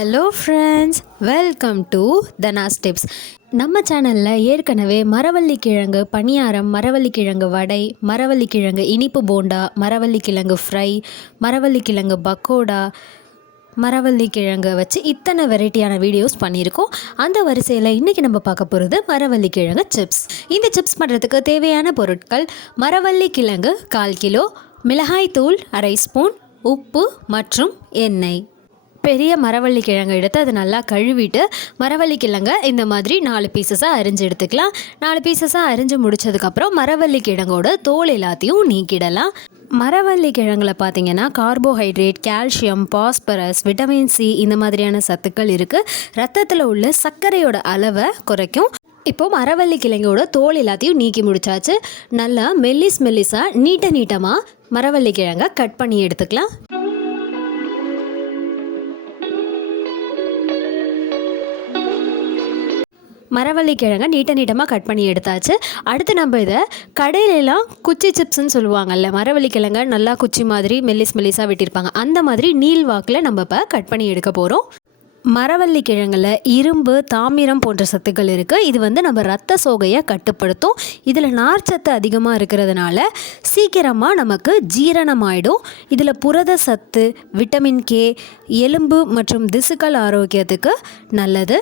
Hello friends welcome to Dhana tips நம்ம சேனலில் ஏற்கனவே மரவள்ளி கிழங்கு பணியாரம் மரவள்ளி கிழங்கு வடை மரவள்ளி கிழங்கு இனிப்பு போண்டா மரவள்ளி கிழங்கு ஃப்ரை மரவள்ளி கிழங்கு பக்கோடா மரவள்ளி கிழங்கை வச்சு இத்தனை வெரைட்டியான வீடியோஸ் பண்ணியிருக்கோம். அந்த வரிசையில் இன்றைக்கி நம்ம பார்க்க போகிறது மரவள்ளி கிழங்கு சிப்ஸ் இந்த சிப்ஸ் பண்ணுறதுக்கு தேவையான பொருட்கள் மரவள்ளி கிழங்கு கால் கிலோ மிளகாய் தூள் அரை ஸ்பூன் உப்பு மற்றும் எண்ணெய். பெரிய மரவள்ளி கிழங்கு எடுத்து அதை நல்லா கழுவிட்டு மரவள்ளி கிழங்க இந்த மாதிரி நாலு பீசஸாக அரிஞ்சு எடுத்துக்கலாம். நாலு பீசஸாக அரிஞ்சு முடிச்சதுக்கப்புறம் மரவள்ளி கிழங்கோட தோல் எல்லாத்தையும் நீக்கிடலாம். மரவள்ளி கிழங்குல பார்த்தீங்கன்னா carbohydrate calcium phosphorus vitamin C இந்த மாதிரியான சத்துக்கள் இருக்குது ரத்தத்தில் உள்ள சர்க்கரையோட அளவை குறைக்கும். இப்போது மரவள்ளி கிழங்கோட தோல் எல்லாத்தையும் நீக்கி முடிச்சாச்சு. நல்லா மெல்லிஸ் மெல்லிஸாக நீட்ட நீட்டமாக மரவள்ளி கிழங்கை கட் பண்ணி எடுத்துக்கலாம். மரவள்ளி கிழங்க நீட்ட நீட்டமாக கட் பண்ணி எடுத்தாச்சு. அடுத்து நம்ம இதை கடையிலலாம் குச்சி சிப்ஸ்ன்னு சொல்லுவாங்கல்ல மரவள்ளி கிழங்க நல்லா குச்சி மாதிரி மெல்லிஸ் மெல்லிஸாக வெட்டியிருப்பாங்க. அந்த மாதிரி நீல் வாக்கில் நம்ம இப்போ கட் பண்ணி எடுக்க போகிறோம் மரவள்ளி கிழங்குல இரும்பு தாமிரம் போன்ற சத்துக்கள் இருக்குது இது வந்து நம்ம ரத்த சோகையை கட்டுப்படுத்தும். இதில் நார்ச்சத்து அதிகமாக இருக்கிறதுனால சீக்கிரமாக நமக்கு ஜீரணமாயிடும். இதில் புரத சத்து விட்டமின் கே எலும்பு மற்றும் திசுக்கள் ஆரோக்கியத்துக்கு நல்லது.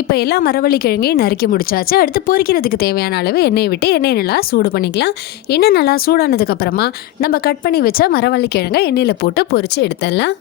இப்போ எல்லா மரவள்ளி கிழங்கையும் நறுக்கி முடிச்சாச்சு. அடுத்து பொரிக்கிறதுக்கு தேவையான அளவு எண்ணெய் விட்டு எண்ணெய் நல்லா சூடு பண்ணிக்கலாம். எண்ணெய் நல்லா சூடானதுக்கப்புறமா நம்ம கட் பண்ணி வச்ச மரவள்ளி கிழங்கை எண்ணெயில் போட்டு பொரித்து எடுத்துடலாம்.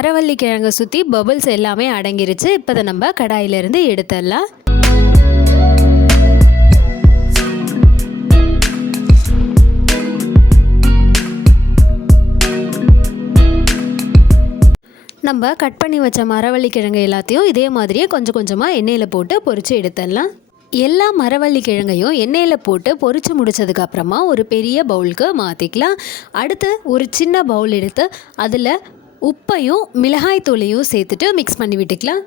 மரவள்ளி கிழங்கை சுற்றி பபுள்ஸ் எல்லாமே அடங்கிருச்சு. இப்போ அதை நம்ம கடாயிலிருந்து எடுத்துடலாம். நம்ம கட் பண்ணி வச்ச மரவள்ளி கிழங்கு எல்லாத்தையும் இதே மாதிரியே கொஞ்சம் கொஞ்சமாக எண்ணெயில் போட்டு பொரித்து எடுத்துடலாம். எல்லா மரவள்ளி கிழங்கையும் எண்ணெயில் போட்டு பொரித்து முடித்ததுக்கப்புறமா ஒரு பெரிய பவுலுக்கு மாற்றிக்கலாம் அடுத்து ஒரு சின்ன பவுல் எடுத்து அதில் உப்பையும் மிளகாய் தூளையும் சேர்த்துட்டு மிக்ஸ் பண்ணி விட்டுக்கலாம்.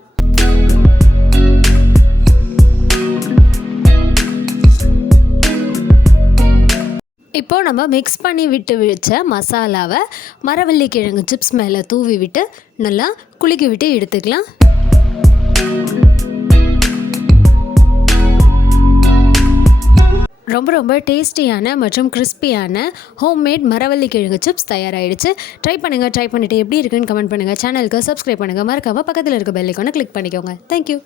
இப்போது நம்ம மிக்ஸ் பண்ணி விட்டு வச்ச மசாலாவை மரவள்ளி கிழங்கு சிப்ஸ் மேலே தூவி விட்டு நல்லா குலுக்கி விட்டு எடுத்துக்கலாம். ரொம்ப ரொம்ப டேஸ்டியான மற்றும் கிறிஸ்பியான ஹோம்மேட் மரவள்ளி கிழங்கு சிப்ஸ் தயாராகிடுச்சு ட்ரை பண்ணுங்கள் ட்ரை பண்ணிவிட்டு எப்படி இருக்குன்னு கமெண்ட் பண்ணுங்கள் சேனலுக்கு சப்ஸ்கிரைப் பண்ணுங்கள் மறக்காமல் பக்கத்தில் இருக்க பெல்லைக்கான கிளிக் பண்ணிக்கோங்க. தேங்க்யூ